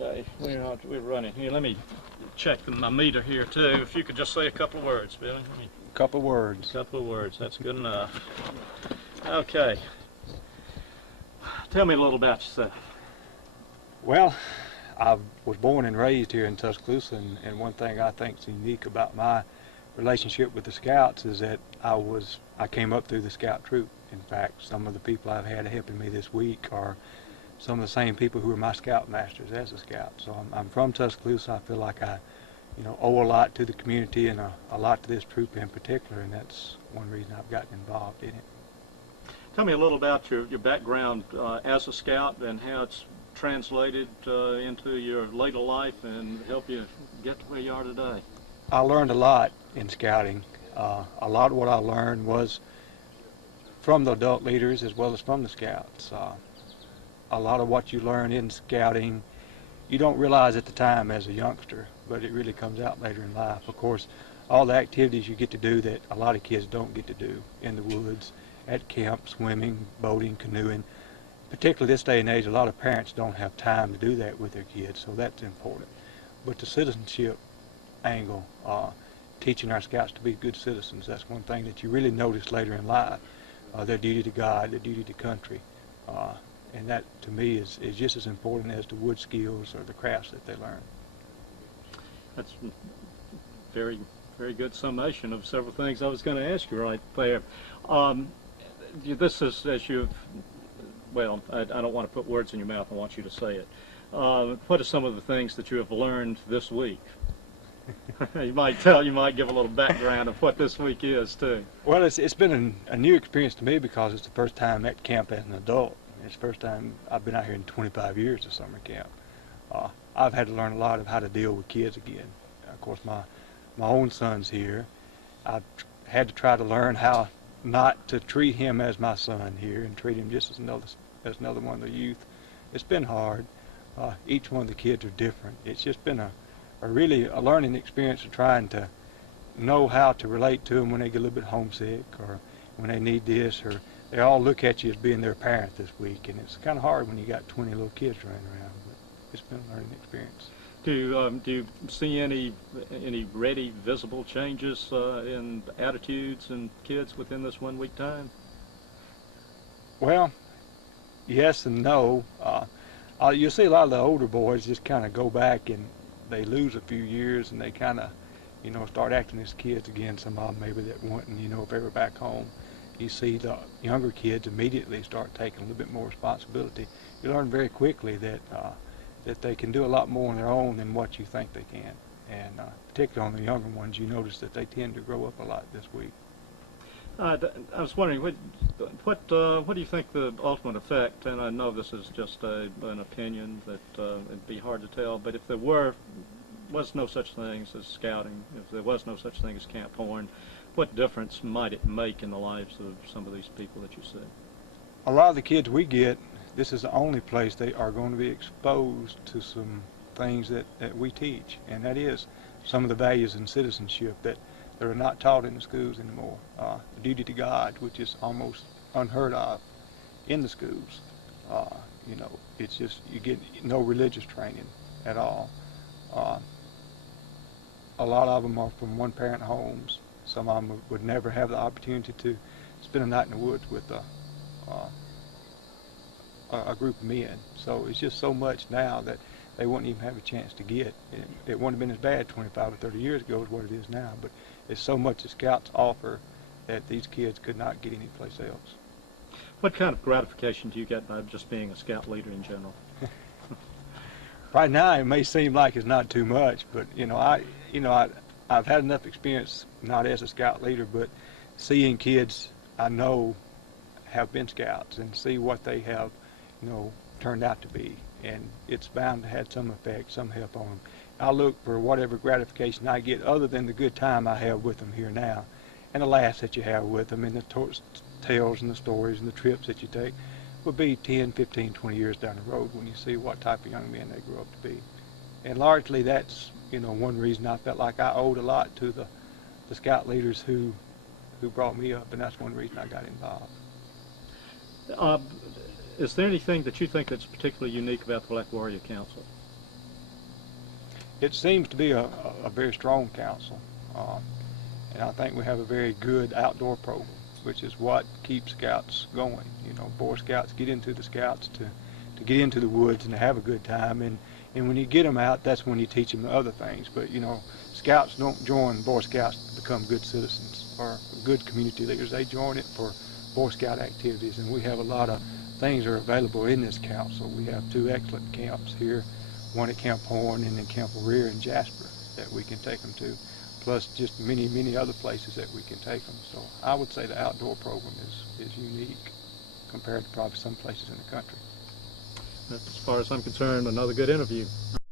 Okay, we're running here. Let me check my meter here too. If you could just say a couple of words, Billy. Couple of words. A couple of words. That's good enough. Okay. Tell me a little about yourself. Well, I was born and raised here in Tuscaloosa, and one thing I think is unique about my relationship with the Scouts is that I came up through the Scout troop. In fact, some of the people I've had helping me this week are some of the same people who were my Scoutmasters as a Scout. So I'm from Tuscaloosa. I feel like I owe a lot to the community and a lot to this troop in particular, and that's one reason I've gotten involved in it. Tell me a little about your background as a Scout and how it's translated into your later life and help you get to where you are today. I learned a lot in Scouting. A lot of what I learned was from the adult leaders as well as from the Scouts. A lot of what you learn in Scouting you don't realize at the time as a youngster, but it really comes out later in life. Of course, all the activities you get to do that a lot of kids don't get to do in the woods, at camp, swimming, boating, canoeing. Particularly this day and age, a lot of parents don't have time to do that with their kids, so that's important. But the citizenship angle, teaching our Scouts to be good citizens, that's one thing that you really notice later in life. Their duty to God, their duty to country. And that, to me, is just as important as the wood skills or the crafts that they learn. That's very, very good summation of several things I was going to ask you right there. This is, as you've, well, I don't want to put words in your mouth. I want you to say it. What are some of the things that you have learned this week? You might give a little background of what this week is, too. Well, it's been a new experience to me because it's the first time at camp as an adult. It's the first time I've been out here in 25 years to summer camp. I've had to learn a lot of how to deal with kids again. Of course, my own son's here. I've had to try to learn how not to treat him as my son here and treat him just as another one of the youth. It's been hard. Each one of the kids are different. It's just been a really learning experience of trying to know how to relate to them when they get a little bit homesick or when they need this, or they all look at you as being their parent this week, and it's kind of hard when you got 20 little kids running around, but it's been a learning experience. Do you see any ready, visible changes in attitudes and kids within this 1 week time? Well, yes and no. You'll see a lot of the older boys just kind of go back and they lose a few years and they kind of, start acting as kids again. Some of them maybe that wouldn't, if they were back home. You see the younger kids immediately start taking a little bit more responsibility. You learn very quickly that they can do a lot more on their own than what you think they can. And particularly on the younger ones, you notice that they tend to grow up a lot this week. I was wondering, what do you think the ultimate effect, and I know this is just an opinion that it'd be hard to tell, but if there was no such thing as Scouting, if there was no such thing as Camp Horne, what difference might it make in the lives of some of these people that you see? A lot of the kids we get, this is the only place they are going to be exposed to some things that we teach, and that is some of the values in citizenship that are not taught in the schools anymore. The duty to God, which is almost unheard of in the schools. It's just, you get no religious training at all. A lot of them are from one-parent homes. Some of them would never have the opportunity to spend a night in the woods with a group of men. So it's just so much now that they wouldn't even have a chance to get. It wouldn't have been as bad 25 or 30 years ago as what it is now, but it's so much the Scouts offer that these kids could not get anyplace else. What kind of gratification do you get by just being a Scout leader in general? Right now it may seem like it's not too much, but I've had enough experience, not as a Scout leader, but seeing kids I know have been Scouts and see what they have, turned out to be. And it's bound to have some effect, some help on them. I look for whatever gratification I get other than the good time I have with them here now and the laughs that you have with them and the tales and the stories and the trips that you take will be 10, 15, 20 years down the road when you see what type of young men they grow up to be. And largely that's, one reason I felt like I owed a lot to the Scout leaders who brought me up, and that's one reason I got involved. Is there anything that you think that's particularly unique about the Black Warrior Council? it seems to be a very strong council, and I think we have a very good outdoor program, which is what keeps Scouts going. You know, Boy Scouts get into the Scouts to get into the woods and to have a good time, and when you get them out, that's when you teach them other things. But you know, Scouts don't join Boy Scouts to become good citizens or good community leaders. They join it for Boy Scout activities, and we have a lot of things are available in this council. We have 2 excellent camps here, one at Camp Horne and then Camp Rear in Jasper that we can take them to, plus just many other places that we can take them. So I would say the outdoor program is unique compared to probably some places in the country. As far as I'm concerned, another good interview.